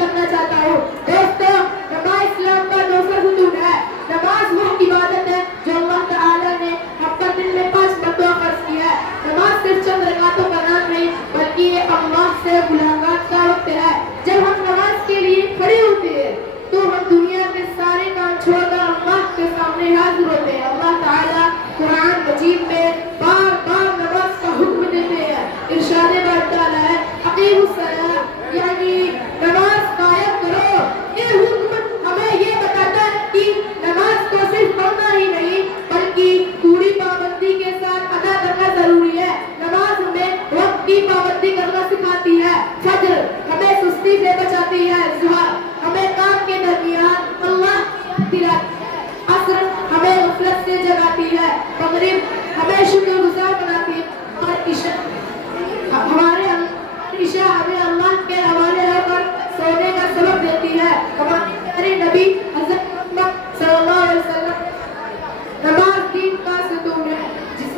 کرنا چاہتا ہوں. دوستو, نماز اسلام کا دوسرا ستون ہے. نماز وہ عبادت ہے جو اللہ تعالیٰ نے ہم پر دن میں 5 مرتبہ فرض کی ہے. نماز صرف چند رکعتوں کا نام نہیں بلکہ یہ اللہ سے ملاقات کا وقت ہے. جب ہم نماز کے لیے کھڑے ہوتے ہیں تو ہم دنیا کے سارے کام چھوڑ کر اللہ کے سامنے حاضر ہوتے ہیں. اللہ تعالیٰ قرآن مجید میں بار بار نماز کا حکم دیتے ہیں. ارشاد باری تعالیٰ ہے اقیموا الصلاۃ, یعنی نماز قائم کرو. یہ حکم ہمیں یہ بتاتا ہے کہ نماز کو صرف پڑھنا ہی نہیں بلکہ پوری پابندی کے ساتھ ادا کرنا ضروری ہے. نماز ہمیں وقت کی پابندی کرنا سکھاتی ہے. فجر ہمیں سستی سے بچاتی ہے. ظہر ہمیں کام کے درمیان اللہ دلاتی ہے. عصر ہمیں غفلت سے جگاتی ہے. مغرب ہمیں شکر گزار بناتی ہے. اور عشاء ہمیں اللہ کے حوالے ہو کر سونے کا سبب دیتی ہے. ہمارے پیارے نبی حضرت محمد صلی اللہ علیہ وسلم نماز دین کا ستون ہے جس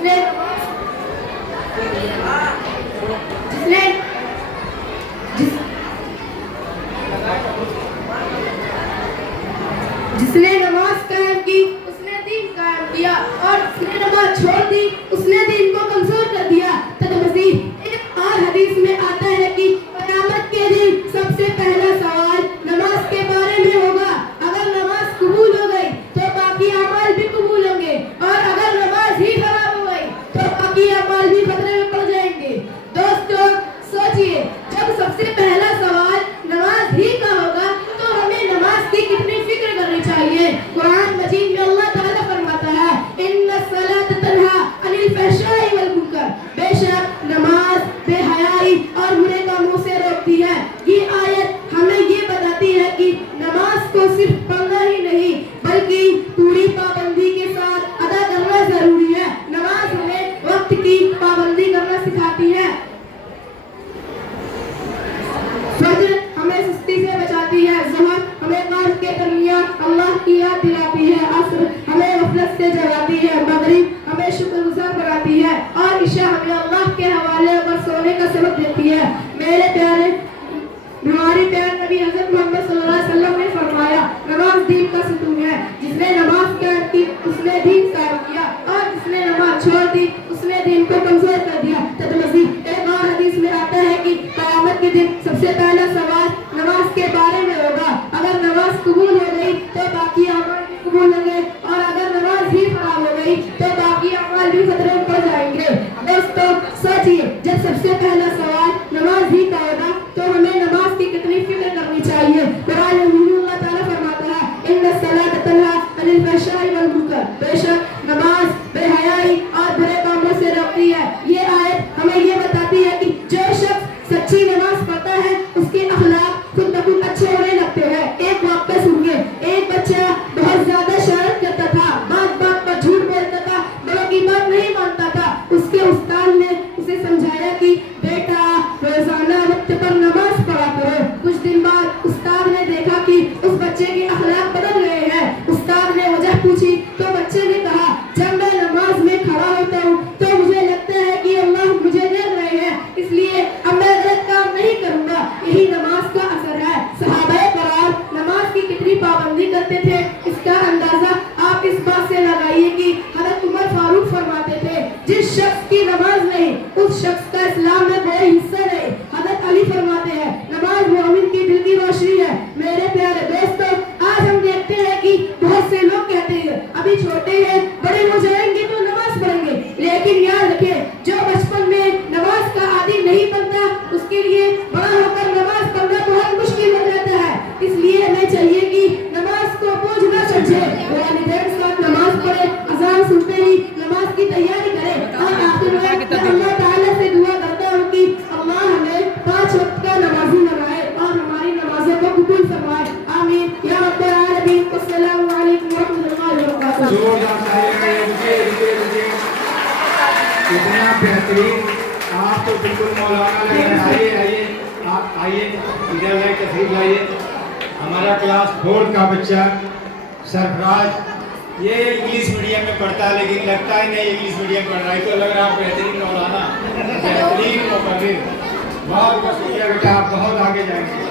نے نماز قائم کی اس نے دین قائم کیا, اور جس نے نماز چھوڑ دی اس نے دین کو کمزور کر دیا. تدمزید ایک اور حدیث میں آتا ہے کہ قیامت کے دن سب سے پہلا سوال نماز کے بارے میں ہوگا. اگر نماز قبول ہو گئی تو باقی اعمال بھی قبول ہوں گے, اور اگر نماز ہی خراب ہو گئی تو باقی اعمال بھی خطرے میں پڑ جائیں گے. دوستو سوچئے, جب سب سے پہلا سوال نماز ہی کا ہوگا تو ہمیں نماز کی کتنی فکر کرنی چاہیے. قرآن مجید میں اللہ تعالیٰ فرماتا ہے ان الصلاۃ تنہی عن الفحشاء والمنکر, بے شک نماز بے حیائی اور برے کاموں سے روکتی ہے. یہ آیت ہمیں یہ بتاتی ہے کہ نماز کو صرف پڑھنا ہی نہیں بلکہ پوری پابندی کے ساتھ ادا کرنا ضروری ہے. نماز ہمیں وقت کی پابندی کرنا سکھاتی ہے. فجر ہمیں سستی سے بچاتی ہے. ظہر ہمیں کام کے درمیان اللہ کی یاد دلاتی ہے. عصر ہمیں غفلت سے جگاتی ہے. مغرب ہمیں شکر گزار بناتی ہے. اور عشاء ہمیں اللہ کے حوالے پر سونے کا سبب دیتی ہے. ہمارے پیارے نبی حضرت محمد صلی اللہ علیہ وسلم نے فرمایا نماز دین کا ستون ہے. جس نے نماز قائم کی اس نے دین قائم کیا, اور جس نے نماز چھوڑ دی اس نے دین کو کمزور کر دیا. تدمزید ایک اور حدیث میں آتا ہے کہ قیامت کے دن سب سے پہلا سوال نماز کے بارے میں ہوگا. اگر نماز قبول ہو گئی تو باقی اعمال بھی قبول ہوں گے, اور اگر نماز ہی خراب ہو گئی تو باقی اعمال بھی خطرے میں پڑ جائیں گے. دوستو سوچئے, جب سب سے پہلا سوال نماز ہی کا ہوگا تو ہمیں نماز کی کتنی فکر کرنی چاہیے. قرآن میں اللہ تعالیٰ فرماتا ہے ان الصلاۃ تنہی عن الفحشاء والمنکر, بے شک نماز بے حیائی اور برے کاموں سے روکتی ہے. یہ آیت ہمیں یہ بتاتی ہے کہ جو شخص سچی نماز پڑھتا ہے اس کے اخلاق خود بخود اچھے ہونے لگتے ہیں. ایک واقعہ سنیے. ایک بچہ بہت زیادہ شرارت کرتا تھا, بات بات پر جھوٹ بولتا تھا, بڑوں کی بات نہیں مانتا تھا. اس کے استاد نے اسے سمجھایا کہ بیٹا روزانہ وقت پر نماز پڑھا کرو. کچھ دن بعد استاد نے دیکھا کہ اس بچے کے اخلاق بدل گئے ہیں. استاد نے وجہ پوچھی تو بچے نے کہا جب میں نماز میں کھڑا ہوتا ہوں تو مجھے لگتا ہے کہ اللہ مجھے دیکھ رہے ہیں, اس لیے اب میں غلط کام نہیں کروں گا. یہی نماز کا اثر ہے. صحابہ کرام نماز کی کتنی پابندی کرتے تھے, اس کا اندازہ آپ اس بات سے لگائیے کہ حضرت عمر فاروق فرماتے تھے جس شخص کی نماز نہیں اس شخص کا اسلام میں کوئی حصہ نہیں. حضرت علی فرماتے ہیں نماز مومن کی دل کی روشنی ہے. میرے پیارے دوستو, آج ہم دیکھتے ہیں کہ بہت سے لوگ کہتے ہیں ابھی چھوٹے ہیں, بڑے ہو جائیں گے تو نماز پڑھیں گے. لیکن یاد رکھیں جو بچپن میں نماز کا عادی نہیں بنتا اس کے لیے بڑا ہو کر نماز پڑھنا بہت مشکل ہو جاتا ہے. اس لیے ہمیں چاہیے کہ نماز کو بوجھ نہ سمجھے, والدین کے ساتھ نماز پڑھے, اذان سنتے ہی نماز کی تیاری کرے. اور آخر میں اللہ تعالیٰ سے دعا کرتا ہوں کہ اللہ ہمیں 5 وقت کا نمازی بنائے اور ہماری نمازوں کو قبول فرمائے. آمین یا رب العالمین. السلام علیکم ورحمۃ اللہ وبرکاتہ. اتنا بہترین, آپ تو بالکل مولانا لگ رہے ہیں. آئیے آئیے, آپ آئیے ادھر لے تشریف لائیے. ہمارا کلاس 4 کا بچہ سرفراز, یہ انگلش میڈیم میں پڑھتا ہے لیکن لگتا ہی نہیں انگلش میڈیم پڑھ رہا ہے. تو لگ رہا ہے بہترین مولانا, بہترین مقرر. بہت بہت شکریہ بیٹا, آپ بہت آگے جائیں گے.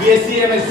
BSc MSc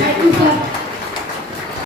Thank you, sir.